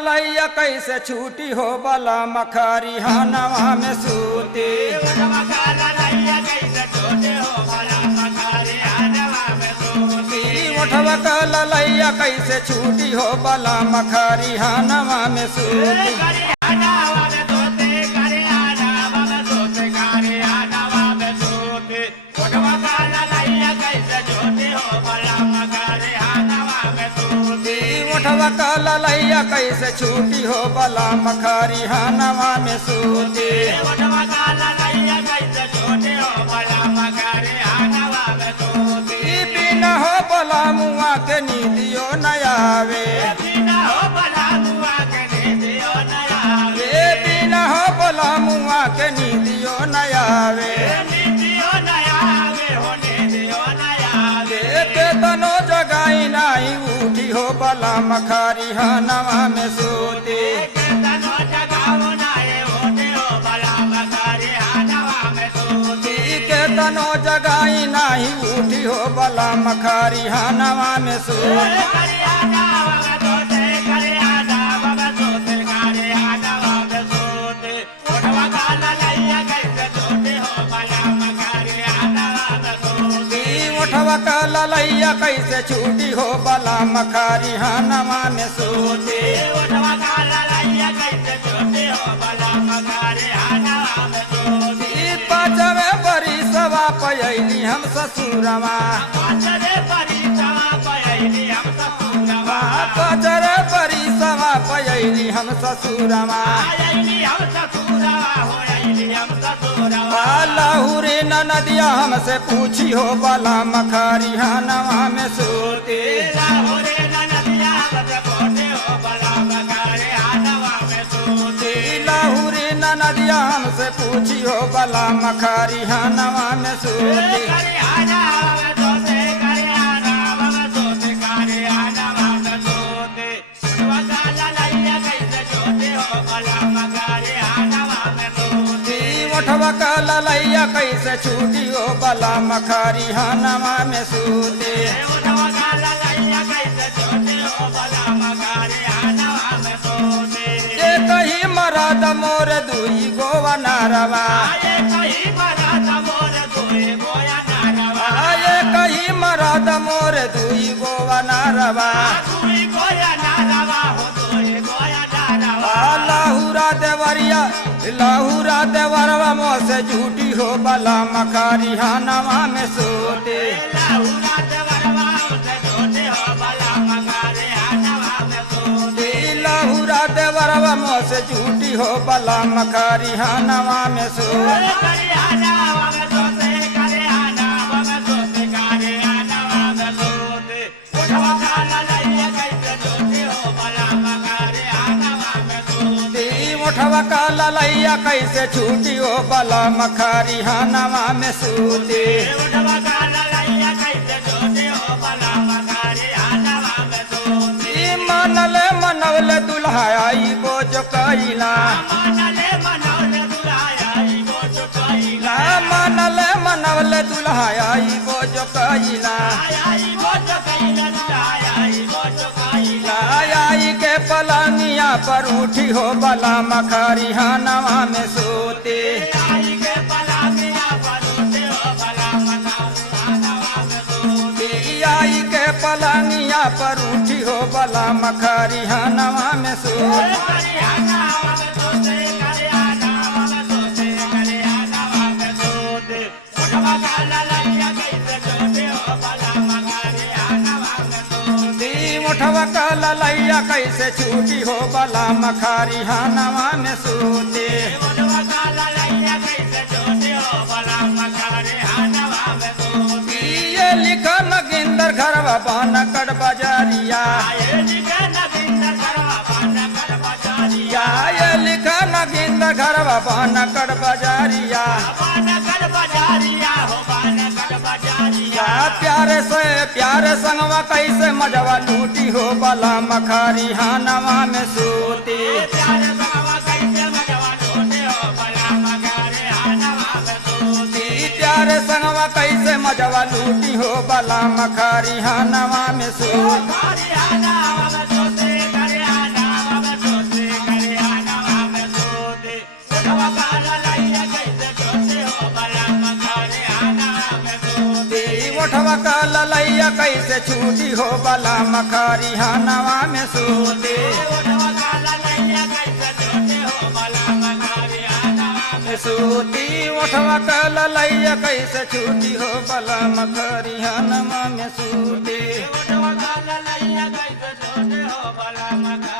ललैया कैसे छूटी हो बला मखारी हानवा में सूती उठवा का ललैया कैसे छूटी हो बला मखारी हानवा में सूती उठवा का ललैया कैसे छूटी हो बला मखारी हानवा में सूती उठवा का ललैया कैसे छूटी हो बला मखारी हानवा में सूती उठवा का ललैया कैसे छूटी हो बला मखारी हानवा में सूती बिना हो बला मुआ के नींदियो न आवे बिना हो बला मुआ के नींदियो न आवे बिना हो बला मुआ के नींदियो न आवे नींदियो न आवे हो नींदियो न आवे के तनो जगाई नाही उठी हो बला मखारी हानवा में सूती तनो जगाओ नाए होते हो बला मखारी हानवा में सूती के तनो जगाई नाही उठी हो बला मखारी हानवा में सूती उठवा का ललैया कैसे छूटी हो बला मखारी हानवा में सूती उठवा का ललैया कैसे छूटी हो बला मखारी हानवा में सूती पाँचवे बरी सवा पयली हम ससुरवा पाँचवे बरी सवा पयली हम ससुरवा पाँचवे बरी सवा पयली हम ससुरवा आयली हम ससुरवा हो आयली हम ससुरवा लाहुरे नदिया हमसे पूछी हो बला मखारी हानवा में सूती लाहुरे नदिया हमसे पूछी हो बला मखारी हानवा में सूती लाहुरे नदिया हमसे पूछी हो बला मखारी हानवा में सूती उठवा का ललैया कैसे छूटी हो बला मखारी हानवा में सूती ये कही मराद मोर दुई गोवा नारवा ये कही मराद मोर दुई गोवा नारवा लाहुरा देवरवा मोह से झूठी हो बला मखारी हानवा में सूती लाहुरा देवरवा मोह से झूठी हो बला मखारी हानवा में सूती उठवा का ललैया कैसे छूटी हो बला मखारी हानवा में सूती मनले मनवले दुल्हा आई बोझ कैला मनले मनवले दुल्हा आई बोझ कैला आई के पलानिया पर उठी हो बला मखारी हानवा में सूती आई के पलानिया पर उठी हो बला मखारी हानवा में सूती उठवा का ललैया कैसे छूटी हो बला मखारी हानवा में सूती ये लिखा नगिंदर घरवा बानकड़ बाजारिया ये लिखा नगिंदर घरवा बानकड़ बाजारिया प्यारे संगवा कैसे मजवा लूटी हो बला मखारी हानवा में सूती प्यारे संगवा कैसे मजवा लूटी हो बला मखारी हानवा में सूती ललैया कैसे छूटी हो बला मखारी हनवा में सूते सूती उठवा का ललैया कैसे छूटी हो बला मखारी हनवा में सूते ललैया कैसे छोटे हो भला मखा